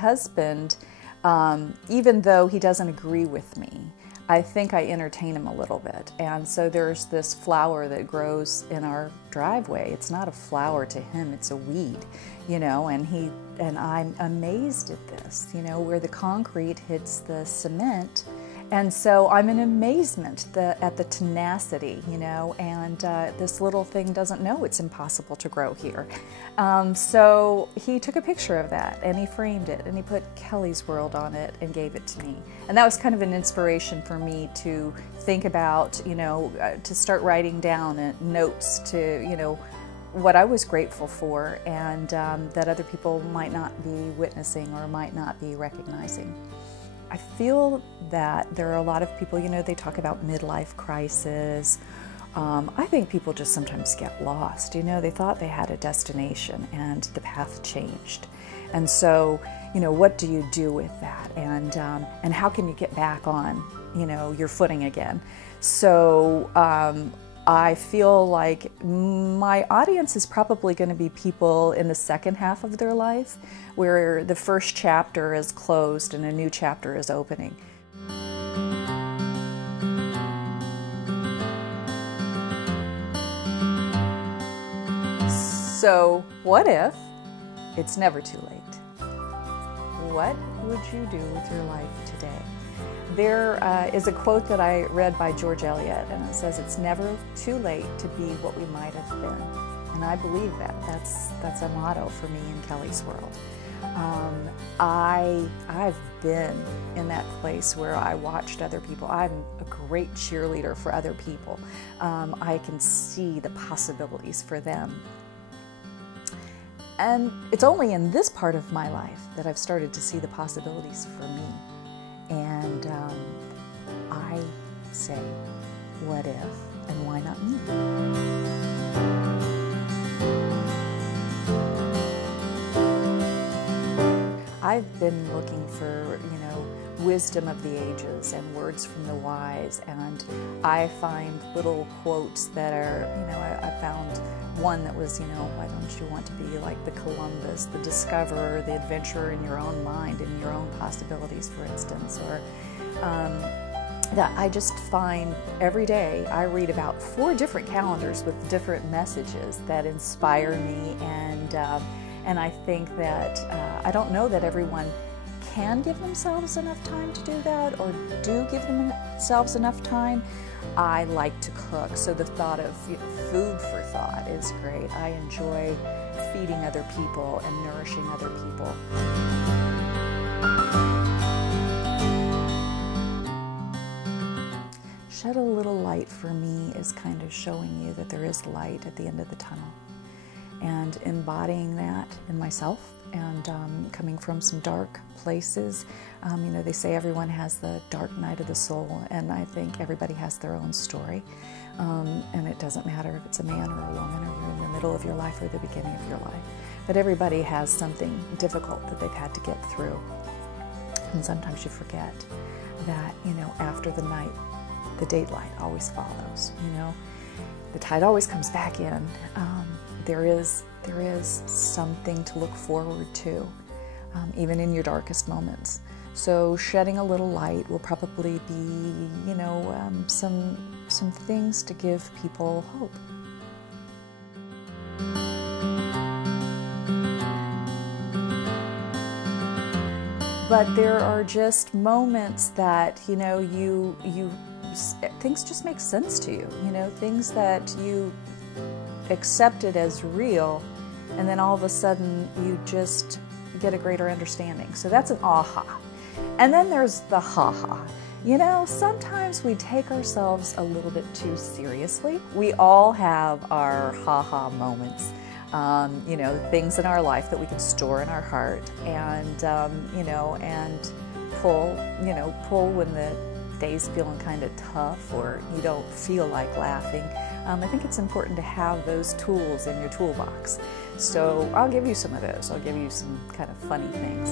husband, even though he doesn't agree with me, I think I entertain him a little bit. And so there's this flower that grows in our driveway. It's not a flower to him, it's a weed, you know, and I'm amazed at this, you know, where the concrete hits the cement. And so I'm in amazement at the tenacity, you know, and this little thing doesn't know it's impossible to grow here. So he took a picture of that and he framed it and he put Kelly's World on it and gave it to me. And that was kind of an inspiration for me to think about, you know, to start writing down notes to, you know, what I was grateful for and that other people might not be witnessing or might not be recognizing. I feel that there are a lot of people, you know, they talk about midlife crisis. I think people just sometimes get lost. You know, they thought they had a destination and the path changed. And so, you know, what do you do with that? And how can you get back on, you know, your footing again? So I feel like my audience is probably going to be people in the second half of their life, where the first chapter is closed and a new chapter is opening. So, what if it's never too late? What would you do with your life today? There is a quote that I read by George Eliot, and it says, "It's never too late to be what we might have been." And I believe that. That's a motto for me in Kelly's World. I've been in that place where I watched other people. I'm a great cheerleader for other people. I can see the possibilities for them. And it's only in this part of my life that I've started to see the possibilities for me. And I say, what if, and why not me? I've been looking for, you know, wisdom of the ages and words from the wise, and I find little quotes that are, you know, I found one that was, you know, why don't you want to be like the Columbus, the discoverer, the adventurer in your own mind, in your own possibilities, for instance, or that I just find every day I read about 4 different calendars with different messages that inspire me, and I think that I don't know that everyone can give themselves enough time to do that, or do give themselves enough time. I like to cook, so the thought of, you know, food for thought is great. I enjoy feeding other people and nourishing other people. Shed a little light for me is kind of showing you that there is light at the end of the tunnel, and embodying that in myself, and coming from some dark places. You know, they say everyone has the dark night of the soul, and I think everybody has their own story. And it doesn't matter if it's a man or a woman, or you're in the middle of your life or the beginning of your life. But everybody has something difficult that they've had to get through. And sometimes you forget that, you know, after the night, the daylight always follows, you know. The tide always comes back in. There is something to look forward to, even in your darkest moments. So shedding a little light will probably be, you know, some things to give people hope. But there are just moments that, you know, things just make sense to you, you know, things that you accepted as real, and then all of a sudden you just get a greater understanding. So that's an aha. And then there's the ha-ha. You know, sometimes we take ourselves a little bit too seriously. We all have our ha-ha moments. You know, things in our life that we can store in our heart, and you know, and pull when the day's feeling kind of tough or you don't feel like laughing. I think it's important to have those tools in your toolbox. So I'll give you some of those. I'll give you some kind of funny things.